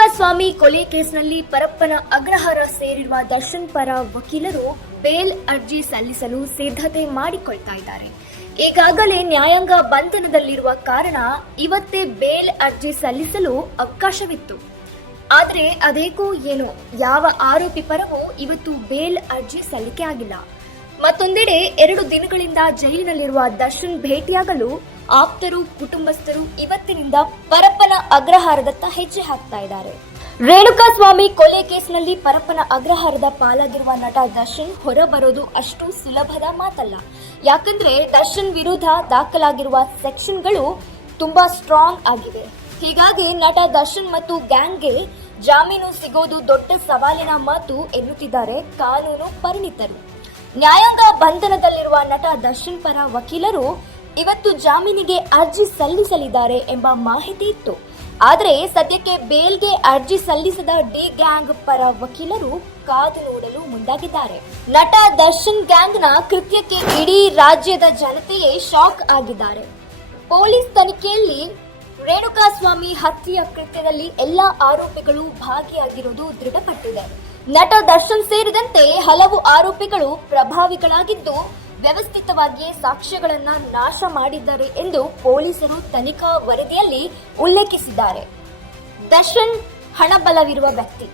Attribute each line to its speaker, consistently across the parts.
Speaker 1: ರೇಣುಕಾಸ್ವಾಮಿ ಕೊಲೆ ಕೇಸ್ನಲ್ಲಿ ಪರಪ್ಪನ ಅಗ್ರಹಾರ ಸೇರಿರುವ ದರ್ಶನ್ ಪರ ವಕೀಲರು ಬೇಲ್ ಅರ್ಜಿ ಸಲ್ಲಿಸಲು ಸಿದ್ಧತೆ ಮಾಡಿಕೊಳ್ತಾ ಇದ್ದಾರೆ. ಈಗಾಗಲೇ ನ್ಯಾಯಾಂಗ ಬಂಧನದಲ್ಲಿರುವ ಕಾರಣ ಇವತ್ತೇ ಬೇಲ್ ಅರ್ಜಿ ಸಲ್ಲಿಸಲು ಅವಕಾಶವಿತ್ತು. ಆದರೆ ಅದೇಕೋ ಏನು, ಯಾವ ಆರೋಪಿ ಪರವೂ ಇವತ್ತು ಬೇಲ್ ಅರ್ಜಿ ಸಲ್ಲಿಕೆ ಆಗಿಲ್ಲ. ಮತ್ತೊಂದೆಡೆ ಎರಡು ದಿನಗಳಿಂದ ಜೈಲಿನಲ್ಲಿರುವ ದರ್ಶನ್ ಭೇಟಿಯಾಗಲು ಆಪ್ತರು, ಕುಟುಂಬಸ್ಥರು ಇವತ್ತಿನಿಂದ ಪರಪ್ಪನ ಅಗ್ರಹಾರದತ್ತ ಹೆಜ್ಜೆ ಹಾಕ್ತಾ ಇದ್ದಾರೆ. ರೇಣುಕಾಸ್ವಾಮಿ ಕೊಲೆ ಕೇಸ್ನಲ್ಲಿ ಪರಪ್ಪನ ಅಗ್ರಹಾರದ ಪಾಲಾಗಿರುವ ನಟ ದರ್ಶನ್ ಹೊರಬರೋದು ಅಷ್ಟು ಸುಲಭದ ಮಾತಲ್ಲ. ಯಾಕಂದ್ರೆ ದರ್ಶನ್ ವಿರುದ್ಧ ದಾಖಲಾಗಿರುವ ಸೆಕ್ಷನ್ಗಳು ತುಂಬಾ ಸ್ಟ್ರಾಂಗ್ ಆಗಿವೆ. ಹೀಗಾಗಿ ನಟ ದರ್ಶನ್ ಮತ್ತು ಗ್ಯಾಂಗ್ಗೆ ಜಾಮೀನು ಸಿಗೋದು ದೊಡ್ಡ ಸವಾಲಿನ ಮಾತು ಎನ್ನುತ್ತಿದ್ದಾರೆ ಕಾನೂನು ಪರಿಣಿತರು. ನ್ಯಾಯಾಂಗ ಬಂಧನದಲ್ಲಿರುವ ನಟ ದರ್ಶನ್ ಪರ ವಕೀಲರು ಇವತ್ತು ಜಾಮೀನಿಗೆ ಅರ್ಜಿ ಸಲ್ಲಿಸಲಿದ್ದಾರೆ ಎಂಬ ಮಾಹಿತಿ ಇತ್ತು. ಆದರೆ ಸದ್ಯಕ್ಕೆ ಬೇಲ್ಗೆ ಅರ್ಜಿ ಸಲ್ಲಿಸದ ಡಿ ಗ್ಯಾಂಗ್ ಪರ ವಕೀಲರು ಕಾದು ನೋಡಲು ಮುಂದಾಗಿದ್ದಾರೆ. ನಟ ದರ್ಶನ್ ಗ್ಯಾಂಗ್ನ ಕೃತ್ಯಕ್ಕೆ ಇಡೀ ರಾಜ್ಯದ ಜನತೆಯೇ ಶಾಕ್ ಆಗಿದ್ದಾರೆ. ಪೊಲೀಸ್ ತನಿಖೆಯಲ್ಲಿ ರೇಣುಕಾಸ್ವಾಮಿ ಹತ್ಯೆಯ ಕೃತ್ಯದಲ್ಲಿ ಎಲ್ಲಾ ಆರೋಪಿಗಳು ಭಾಗಿಯಾಗಿರುವುದು ದೃಢಪಟ್ಟಿದೆ. ನಟ ದರ್ಶನ್ ಸೇರಿದಂತೆ ಹಲವು ಆರೋಪಿಗಳು ಪ್ರಭಾವಿಗಳಾಗಿದ್ದು ವ್ಯವಸ್ಥಿತವಾಗಿಯೇ ಸಾಕ್ಷ್ಯಗಳನ್ನ ನಾಶ ಮಾಡಿದ್ದಾರೆ ಎಂದು ಪೊಲೀಸರು ತನಿಖಾ ವರದಿಯಲ್ಲಿ ಉಲ್ಲೇಖಿಸಿದ್ದಾರೆ. ದರ್ಶನ್ ಹಣಬಲವಿರುವ ವ್ಯಕ್ತಿ.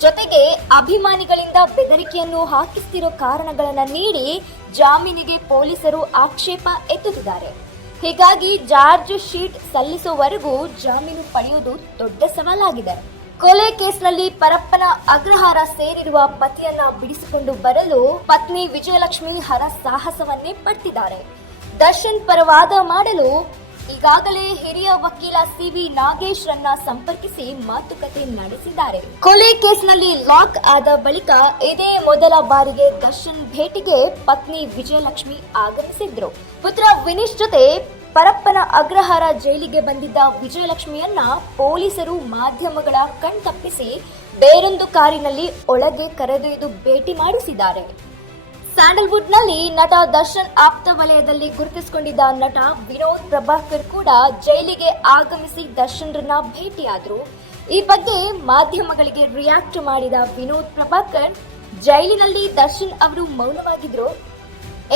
Speaker 1: ಜೊತೆಗೆ ಅಭಿಮಾನಿಗಳಿಂದ ಬೆದರಿಕೆಯನ್ನು ಹಾಕಿಸ್ತಿರೋ ಕಾರಣಗಳನ್ನು ನೀಡಿ ಜಾಮೀನಿಗೆ ಪೊಲೀಸರು ಆಕ್ಷೇಪ ಎತ್ತುತ್ತಿದ್ದಾರೆ. ಹೀಗಾಗಿ ಜಾರ್ಜ್ ಶೀಟ್ ಸಲ್ಲಿಸುವವರೆಗೂ ಜಾಮೀನು ಪಡೆಯುವುದು ದೊಡ್ಡ ಸವಾಲಾಗಿದೆ. ಕೊಲೆ ಕೇಸ್ನಲ್ಲಿ ಪರಪ್ಪನ ಅಗ್ರಹಾರ ಸೇರಿರುವ ಪತಿಯನ್ನ ಬಿಡಿಸಿಕೊಂಡು ಬರಲು ಪತ್ನಿ ವಿಜಯಲಕ್ಷ್ಮಿ ಹರ ಸಾಹಸವನ್ನೇ ಪಡ್ತಿದ್ದಾರೆ. ದರ್ಶನ್ ಪರವಾದ ಮಾಡಲು ಈಗಾಗಲೇ ಹಿರಿಯ ವಕೀಲ ಸಿವಿ ನಾಗೇಶ್ ರನ್ನ ಸಂಪರ್ಕಿಸಿ ಮಾತುಕತೆ ನಡೆಸಿದ್ದಾರೆ. ಕೊಲೆ ಕೇಸ್ನಲ್ಲಿ ಲಾಕ್ ಆದ ಬಳಿಕ ಇದೇ ಮೊದಲ ಬಾರಿಗೆ ದರ್ಶನ್ ಭೇಟಿಗೆ ಪತ್ನಿ ವಿಜಯಲಕ್ಷ್ಮಿ ಆಗಮಿಸಿದ್ರು. ಪುತ್ರ ವಿನೀಶ್ ಜೊತೆ ಪರಪ್ಪನ ಅಗ್ರಹಾರ ಜೈಲಿಗೆ ಬಂದಿದ್ದ ವಿಜಯಲಕ್ಷ್ಮಿಯನ್ನ ಪೊಲೀಸರು ಮಾಧ್ಯಮಗಳ ಕಣ್ತಪ್ಪಿಸಿ ಬೇರೊಂದು ಕಾರಿನಲ್ಲಿ ಒಳಗೆ ಕರೆದೊಯ್ದು ಭೇಟಿ ಮಾಡಿಸಿದ್ದಾರೆ. ಸ್ಯಾಂಡಲ್ವುಡ್ನಲ್ಲಿ ನಟ ದರ್ಶನ್ ಆಪ್ತ ವಲಯದಲ್ಲಿ ಗುರುತಿಸಿಕೊಂಡಿದ್ದ ನಟ ವಿನೋದ್ ಪ್ರಭಾಕರ್ ಕೂಡ ಜೈಲಿಗೆ ಆಗಮಿಸಿ ದರ್ಶನ್ರನ್ನ ಭೇಟಿಯಾದರು. ಈ ಬಗ್ಗೆ ಮಾಧ್ಯಮಗಳಿಗೆ ರಿಯಾಕ್ಟ್ ಮಾಡಿದ ವಿನೋದ್ ಪ್ರಭಾಕರ್, ಜೈಲಿನಲ್ಲಿ ದರ್ಶನ್ ಅವರು ಮೌನವಾಗಿದ್ರು.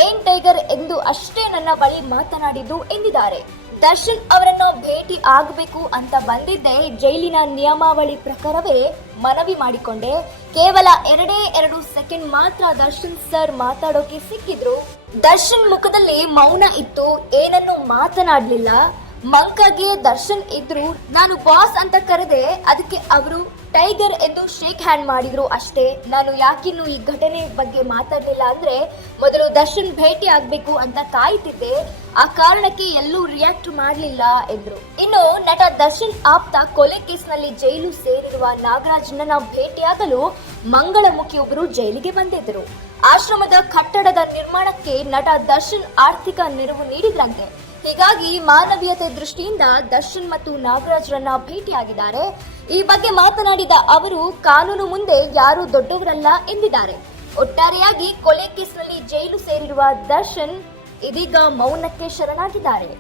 Speaker 1: ಏನ್ ಟೈಗರ್ ಎಂದು ಅಷ್ಟೇ ನನ್ನ ಬಳಿ ಮಾತನಾಡಿದ್ರು ಎಂದಿದ್ದಾರೆ. ದರ್ಶನ್ ಅವರನ್ನು ಭೇಟಿ ಆಗಬೇಕು ಅಂತ ಬಂದಿದ್ದೆ ಜೈಲಿನ ನಿಯಮಾವಳಿ ಪ್ರಕಾರವೇ ಮನವಿ ಮಾಡಿಕೊಂಡೆ. ಕೇವಲ ಎರಡೇ ಎರಡು ಸೆಕೆಂಡ್ ಮಾತ್ರ ದರ್ಶನ್ ಸರ್ ಮಾತಾಡೋಕೆ ಸಿಕ್ಕಿದ್ರು. ದರ್ಶನ್ ಮುಖದಲ್ಲಿ ಮೌನ ಇತ್ತು, ಏನನ್ನು ಮಾತನಾಡ್ಲಿಲ್ಲ. ಮಂಕಾಗೆ ದರ್ಶನ್ ಇದ್ರು, ನಾನು ಬಾಸ್ ಅಂತ ಕರೆದೆ, ಅದಕ್ಕೆ ಅವರು ಟೈಗರ್ ಎಂದು ಶೇಕ್ ಹ್ಯಾಂಡ್ ಮಾಡಿದ್ರು ಅಷ್ಟೇ. ನಾನು ಯಾಕಿನ್ನು ಈ ಘಟನೆ ಬಗ್ಗೆ ಮಾತಾಡಲಿಲ್ಲ ಅಂದ್ರೆ ಮೊದಲು ದರ್ಶನ್ ಭೇಟಿ ಆಗ್ಬೇಕು ಅಂತ ಕಾಯ್ತಿದ್ದೆ. ಆ ಕಾರಣಕ್ಕೆ ಎಲ್ಲೂ ರಿಯಾಕ್ಟ್ ಮಾಡಲಿಲ್ಲ, ಎಂದ್ರು. ಇನ್ನು ನಟ ದರ್ಶನ್ ಆಪ್ತ ಕೊಲೆ ಕೇಸ್ನಲ್ಲಿ ಜೈಲು ಸೇರಿರುವ ನಾಗರಾಜನನ್ನ ಭೇಟಿಯಾಗಲು ಮಂಗಳಮುಖಿಯೊಬ್ಬರು ಜೈಲಿಗೆ ಬಂದಿದ್ದರು ಆಶ್ರಮದ ಕಟ್ಟಡದ ನಿರ್ಮಾಣಕ್ಕೆ ನಟ ದರ್ಶನ್ ಆರ್ಥಿಕ ನೆರವು ನೀಡಿದ್ರಂತೆ. ಹೀಗಾಗಿ ಮಾನವೀಯತೆ ದೃಷ್ಟಿಯಿಂದ ದರ್ಶನ್ ಮತ್ತು ನಾಗರಾಜ್ರನ್ನ ಭೇಟಿಯಾಗಿದ್ದಾರೆ. ಈ ಬಗ್ಗೆ ಮಾತನಾಡಿದ ಅವರು, ಕಾನೂನು ಮುಂದೆ ಯಾರೂ ದೊಡ್ಡವರಲ್ಲ ಎಂದಿದ್ದಾರೆ. ಒಟ್ಟಾರೆಯಾಗಿ ಕೊಲೆ ಕೇಸ್ನಲ್ಲಿ ಜೈಲು ಸೇರಿರುವ ದರ್ಶನ್ ಇದೀಗ ಮೌನಕ್ಕೆ ಶರಣಾಗಿದ್ದಾರೆ.